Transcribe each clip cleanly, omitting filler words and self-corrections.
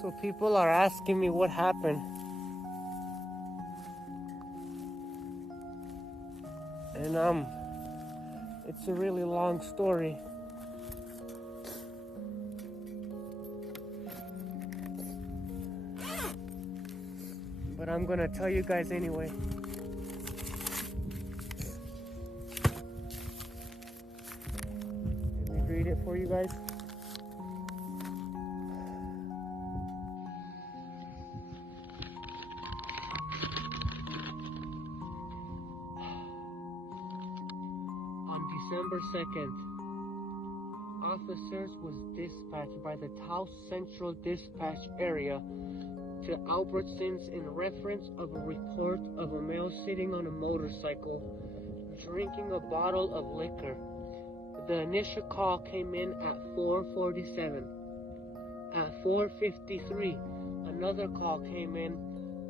So people are asking me what happened. And it's a really long story. But I'm gonna tell you guys anyway. Let me read it for you guys. On December 2nd, officers was dispatched by the Taos Central Dispatch Area to Albertsons in reference of a report of a male sitting on a motorcycle drinking a bottle of liquor. The initial call came in at 4:47. At 4:53, another call came in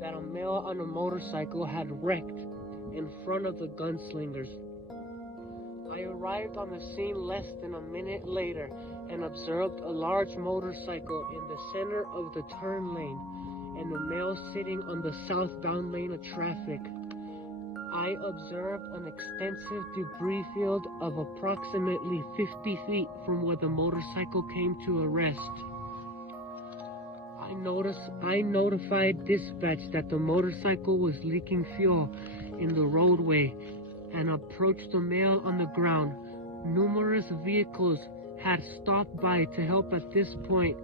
that a male on a motorcycle had wrecked in front of the gunslingers. I arrived on the scene less than a minute later and observed a large motorcycle in the center of the turn lane and a male sitting on the southbound lane of traffic. I observed an extensive debris field of approximately 50 feet from where the motorcycle came to a rest. I notified dispatch that the motorcycle was leaking fuel in the roadway and approached the male on the ground. Numerous vehicles had stopped by to help at this point,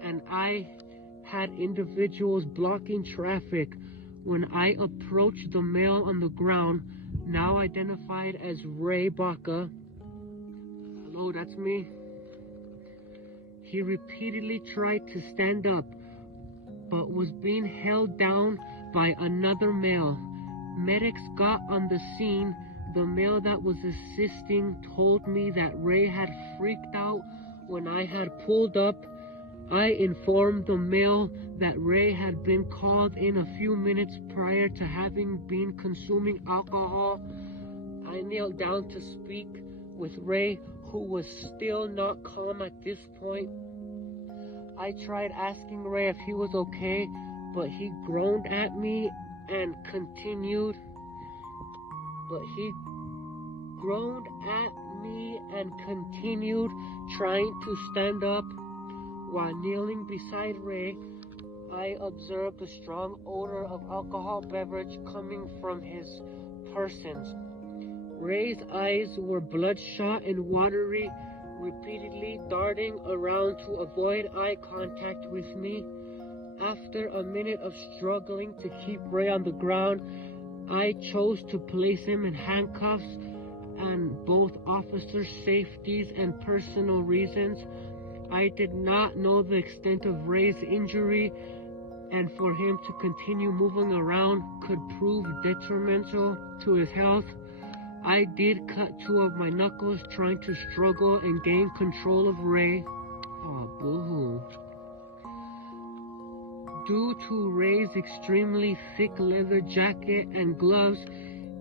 and I had individuals blocking traffic. When I approached the male on the ground, now identified as Ray Baca, hello, that's me, he repeatedly tried to stand up, but was being held down by another male. Medics got on the scene. The male that was assisting told me that Ray had freaked out when I had pulled up. I informed the male that Ray had been called in a few minutes prior to having been consuming alcohol. I knelt down to speak with Ray, who was still not calm at this point. I tried asking Ray if he was okay, but he groaned at me and continued. Trying to stand up. While kneeling beside Ray, I observed a strong odor of alcohol beverage coming from his person. Ray's eyes were bloodshot and watery, repeatedly darting around to avoid eye contact with me. After a minute of struggling to keep Ray on the ground, I chose to place him in handcuffs, and both officers' safeties and personal reasons. I did not know the extent of Ray's injury, and for him to continue moving around could prove detrimental to his health. I did cut 2 of my knuckles trying to struggle and gain control of Ray. Oh, boo-hoo. Due to Ray's extremely thick leather jacket and gloves,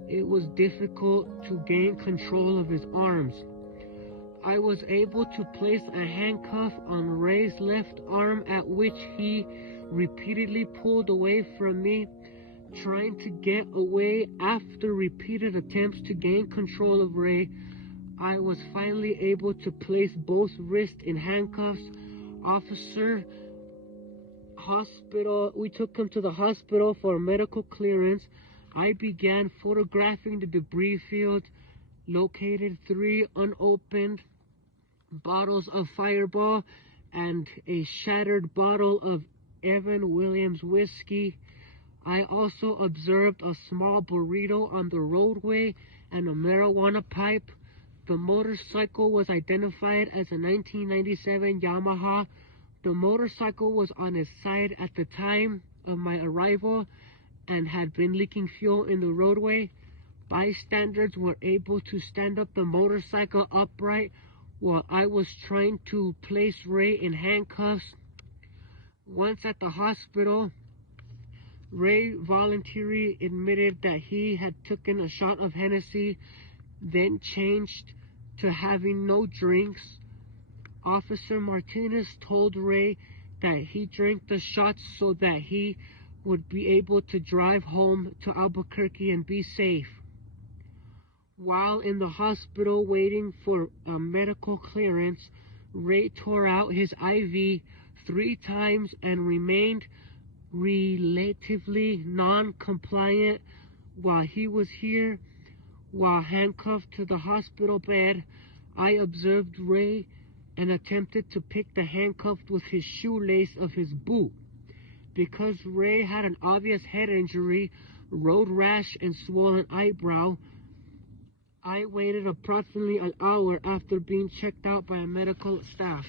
it was difficult to gain control of his arms. I was able to place a handcuff on Ray's left arm, at which he repeatedly pulled away from me, trying to get away. After repeated attempts to gain control of Ray, I was finally able to place both wrists in handcuffs. We took him to the hospital for medical clearance. I began photographing the debris field, located 3 unopened bottles of Fireball and a shattered bottle of Evan Williams whiskey. I also observed a small burrito on the roadway and a marijuana pipe. The motorcycle was identified as a 1997 Yamaha. The motorcycle was on its side at the time of my arrival and had been leaking fuel in the roadway. Bystanders were able to stand up the motorcycle upright while I was trying to place Ray in handcuffs. Once at the hospital, Ray voluntarily admitted that he had taken a shot of Hennessy, then changed to having no drinks. Officer Martinez told Ray that he drank the shots so that he would be able to drive home to Albuquerque and be safe. While in the hospital waiting for a medical clearance, Ray tore out his IV 3 times and remained relatively non-compliant while he was here. While handcuffed to the hospital bed, I observed Ray and attempted to pick the handcuff with his shoelace of his boot. Because Ray had an obvious head injury, road rash, and swollen eyebrow, I waited approximately an hour after being checked out by a medical staff.